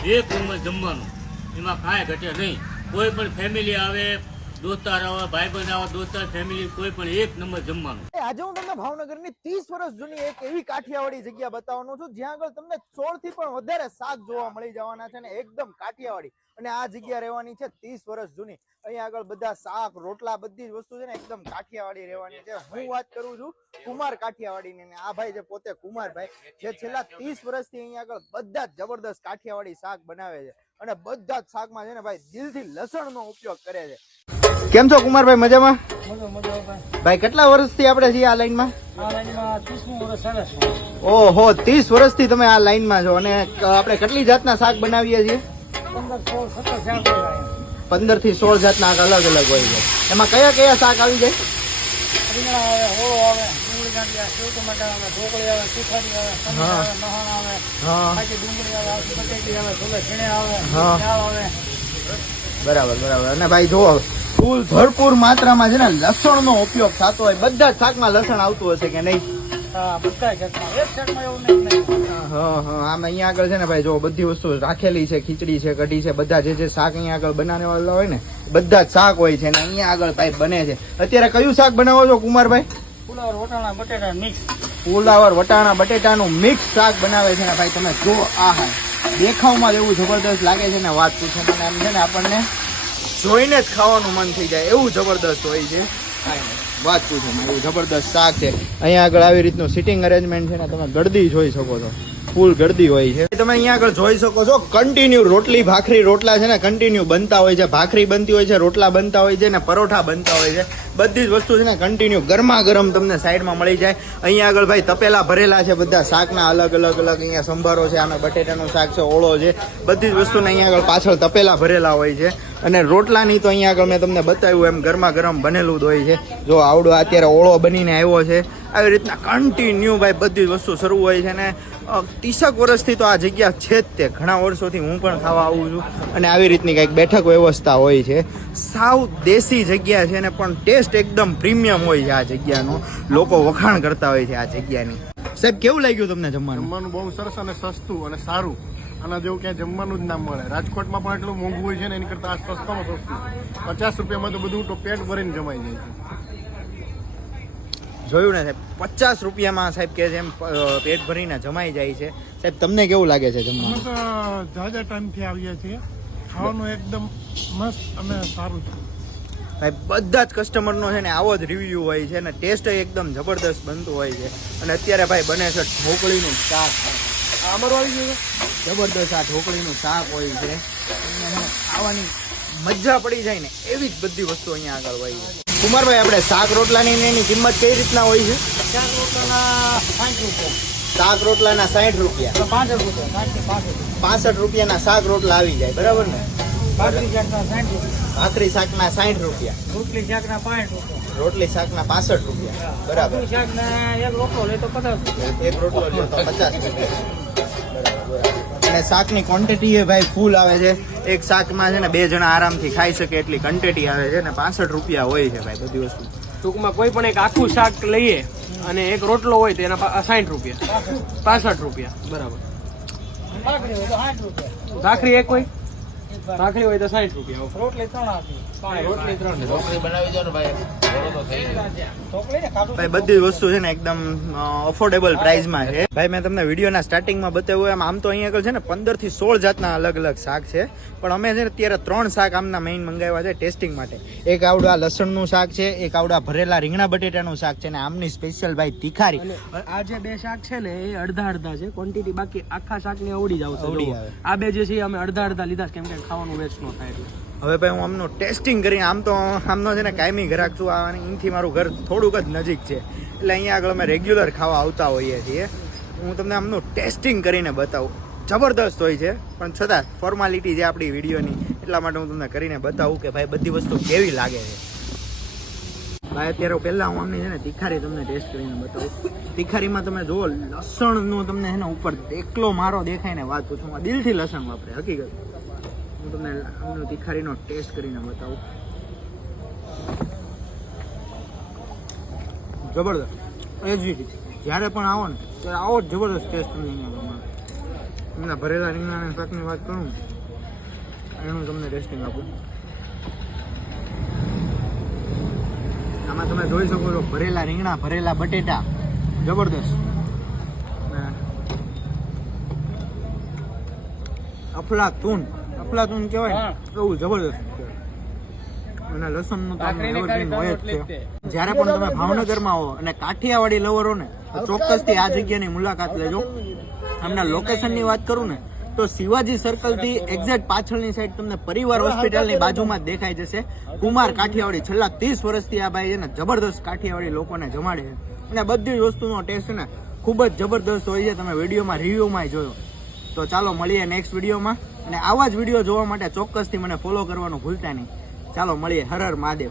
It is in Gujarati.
એક નંબર જમવાનું, એમાં કાંઈ ઘટે નહીં. કોઈ પણ ફેમિલી આવે, દોસ્તાર આવે, ભાઈબંધ આવે, દોસ્તાર ફેમિલી કોઈ પણ એક નંબર જમવાનું. આજે હું તમને ભાવનગરની 30 વર્ષ જૂની એક એવી કાઠિયાવાડી જગ્યા બતાવવાનો છું જ્યાં આગળ તમને 16 થી પણ વધારે શાક જોવા મળી જવાના છે ને એકદમ કાઠિયાવાડી. અને આ જગ્યા રહેવાની છે 30 વર્ષ જૂની. અહીંયા આગળ બધા શાક રોટલા બધી જ વસ્તુ છે ને એકદમ કાઠિયાવાડી રહેવાની છે. હું વાત કરું છું કુમાર કાઠિયાવાડીની, ને આ ભાઈ જે પોતે કુમારભાઈ જે છેલ્લા 30 વર્ષથી અહીંયા આગળ બધા જ જબરદસ્ત કાઠિયાવાડી શાક બનાવે છે. અને બધા જ શાકમાં છે ને ભાઈ દિલથી લસણનો ઉપયોગ કરે છે. કેમ છો કુમારભાઈ? મજામાં? ભાઈ કેટલા વર્ષથી આપણે છીએ આ લાઈનમાં? ઓહો, 30 વર્ષથી તમે આ લાઈનમાં છો. અને આપણે કેટલી જાતના શાક બનાવીએ છીએ? 15 થી 16 જાતના અલગ અલગ હોય છે. એમાં કયા કયા શાક આવી જાય? બરાબર બરાબર. અને ભાઈ જુઓ ફૂલ ભરપૂર માત્રામાં છે ને લસણ નો ઉપયોગ થતો હોય. બધા જ શાકમાં લસણ આવતું હશે કે નહીં? આમ અહીંયા આગળ છે ને ભાઈ જો બધી વસ્તુ રાખેલી છે, ખીચડી છે, કઢી છે, બધા જે શાક અહીંયા આગળ બનાવવાના હોય ને બધા જ શાક હોય છે. ને અહીંયા આગળ ભાઈ બને છે. અત્યારે કયું શાક બનાવો છો કુમારભાઈ? ફુલાવર વટાણા બટેટાનું મિક્સ શાક બનાવે છે ને ભાઈ તમે જો આ હા દેખાવમાં એવું જબરદસ્ત લાગે છે ને વાત પૂછો મને. એમ છે ને આપણને જોઈને જ ખાવાનું મન થઈ જાય એવું જબરદસ્ત હોય છે. વાત પૂછો એવું જબરદસ્ત શાક છે. અહીંયા આગળ આવી રીતનું સિટિંગ અરેન્જમેન્ટ છે ને તમે ગળદી જોઈ શકો છો, ફૂલ ગળદી હોય છે. તમે અહીંયા આગળ જોઈ શકો છો કન્ટિન્યુ રોટલી ભાખરી રોટલા છે ને કન્ટિન્યુ બનતા હોય છે. ભાખરી બનતી હોય છે, રોટલા બનતા હોય છે ને પરોઠા બનતા હોય છે. બધી જ વસ્તુ છે ને કન્ટિન્યુ ગરમા ગરમ તમને સાઈડમાં મળી જાય. અહીંયા આગળ ભાઈ તપેલા ભરેલા છે બધા શાકના અલગ અલગ અલગ. અહીંયા સંભારો છે, આમાં બટેટાનું શાક છે, ઓળો છે, બધી જ વસ્તુને અહીંયા આગળ પાછળ તપેલા ભરેલા હોય છે. અને રોટલાની તો અહીંયા આગળ મેં તમને બતાવ્યું એમ ગરમા ગરમ બનેલું જ હોય છે. જો આવડો અત્યારે ઓળો બનીને આવ્યો છે. આવી રીતના કન્ટિન્યુ ભાઈ બધી જ વસ્તુ શરૂ હોય છે. ને 30 વર્ષથી તો આ જગ્યા છે જ તે. ઘણા વર્ષોથી હું પણ ખાવા આવું છું. અને આવી રીતની કંઈક બેઠક વ્યવસ્થા હોય છે. સાવ દેશી જગ્યા છે ને પણ ટેસ્ટ એકદમ પ્રીમિયમ હોય છે આ જગ્યાનો. લોકો વખાણ કરતા હોય છે આ જગ્યાની. સાહેબ કેવું લાગ્યું તમને જમવાનું? જમવાનું બહુ સરસ અને સસ્તું અને સારું. આના જેવું ક્યાંય જમવાનું જ ના મળે. રાજકોટમાં પણ એટલું મોંઘું હોય છે ને એની કરતાં આ સસ્તામાં સસ્તું. 50 રૂપિયામાં તો બધું તો પેટ ભરીને જમાઈ જાય છે. જોયું ને સાહેબ, 50 રૂપિયામાં સાહેબ કે જેમ પેટ ભરીને જમાઈ જાય છે. સાહેબ તમને કેવું લાગે છે જમવાનું? જાજા ટાઈમથી આવીએ છીએ. ખાવાનું એકદમ મસ્ત અને સારું છે. ભાઈ બધા જ કસ્ટમરનો છે ને આવો જ રિવ્યુ હોય છે ને ટેસ્ટ એકદમ જબરદસ્ત બનતું હોય છે. અને અત્યારે ભાઈ બને છે ઢોકળીનું શાક. અમારું આવી ગયું જબરદસ્ત આ ઢોકળીનું શાક હોય છે. ખાવાની મજા પડી જાય ને એવી જ બધી વસ્તુ અહીંયા આગળ હોય છે. કુમારભાઈ આપણે શાક રોટલાની એની કિંમત કઈ રીતના હોય છે? શાક રોટલાના 60 રૂપિયા. 65 રૂપિયાના શાક રોટલા આવી જાય બરાબર ને? ભાખરી શાકના 60 રૂપિયા. રોટલી શાકના 65 રૂપિયા બરાબર. એક રોટલો લે તો 50 રૂપિયા. અને શાકની ક્વોન્ટિટી એ ભાઈ ફૂલ આવે છે. એક શાકમાં છે ને 2 જણા આરામથી ખાઈ શકે એટલી ક્વોન્ટિટી આવે છે ને 65 રૂપિયા હોય છે ભાઈ બધી વસ્તુ. ટૂંકમાં કોઈ પણ એક આખું શાક લઈએ અને એક રોટલો હોય તો એના 60 રૂપિયા, 65 રૂપિયા બરાબર. ભાખરી એક હોય, ભાખરી હોય તો 60 રૂપિયા. રોટલી 3 બનાવી દો ને ભાઈ. ભાઈ બધી વસ્તુ છે ને એકદમ અફોર્ડેબલ પ્રાઇસમાં છે. ભાઈ મેં તમને વિડીયોના સ્ટાર્ટિંગમાં બતાવ્યું એમ આમ તો અહીંયા આગળ છે ને 15 થી 16 જાતના અલગ અલગ શાક છે. પણ અમે છે ને અત્યારે 3 શાક આમના મેઇન મંગાવ્યા છે ટેસ્ટિંગ માટે. એક આવડા લસણનું શાક છે, એક આવડા ભરેલા રીંગણા બટેટાનું શાક છે ને આમની સ્પેશિયલ ભાઈ તીખારી. આ જે 2 શાક છે ને એ અડધા છે ક્વોન્ટિટી, બાકી આખા શાકની અવડી જ આવશે. આ 2 જે છે અમે અડધા લીધા કેમ કે ખાવાનું વેસ્ટ ન થાય એટલે. હવે ભાઈ હું આમનું ટેસ્ટિંગ કરીને આમનો છે ને કાયમી ગ્રાહક છું. અહીંથી મારું ઘર થોડુંક જ નજીક છે એટલે અહીંયા આગળ અમે રેગ્યુલર ખાવા આવતા હોઈએ છીએ. હું તમને આમનું ટેસ્ટિંગ કરીને બતાવું. જબરદસ્ત હોય છે પણ છતાં ફોર્માલિટી છે આપણી વિડીયોની એટલા માટે હું તમને કરીને બતાવું કે ભાઈ બધી વસ્તુ કેવી લાગે છે. ભાઈ અત્યારે પહેલાં હું આમની છે ને તીખારી તમને ટેસ્ટ કરીને બતાવું. તીખારીમાં તમે જુઓ લસણનું તમને છે ને ઉપર એકલો મારો દેખાય ને વાત પૂછું દિલથી લસણ વાપરે હકીકત. હું તમને આમનો તીખારીનો ટેસ્ટ કરીને બતાવું. જબરદસ્ત. એઝ ઇટ ઇઝ જ્યારે પણ આવો ને ત્યારે આવો જ જબરદસ્ત ટેસ્ટ તમને અહીંયા મળે. એમના ભરેલા રીંગણાના શાકની વાત કરું એનું તમને ટેસ્ટિંગ આપું. આમાં તમે જોઈ શકો છો ભરેલા રીંગણા, ભરેલા બટેટા, જબરદસ્ત. ને અફલાતુન કહેવાય ને એવું જબરદસ્ત છે. અને લસણનું તો evergreen હોય જ છે. જ્યારે પણ તમે ભાવનગરમાં આવો અને કાઠિયાવાડી લવરો ને તો ચોક્કસથી આ જગ્યાની મુલાકાત લેજો. એમના લોકેશનની વાત કરું ને તો શિવાજી સર્કલ થી એક્ઝેક્ટ પાછળની સાઈડ તમને પરિવાર હોસ્પિટલની બાજુમાં જ દેખાઈ જશે. કુમાર કાઠિયાવાડી છેલ્લા 30 વર્ષથી આ ભાઈ છે ને જબરદસ્ત કાઠિયાવાડી લોકોને જમાડે છે. અને બધી જ વસ્તુનો ટેસ્ટ છે ને ખૂબ જ જબરદસ્ત હોય છે. તમે વિડીયોમાં રિવ્યુમાં જોયો. તો ચાલો મળીએ નેક્સ્ટ વિડીયોમાં. અને આવા જ વિડીયો જોવા માટે ચોક્કસથી મને ફોલો કરવાનું ભૂલતા નહીં. ચાલો મળીએ. હર હર મહાદેવ.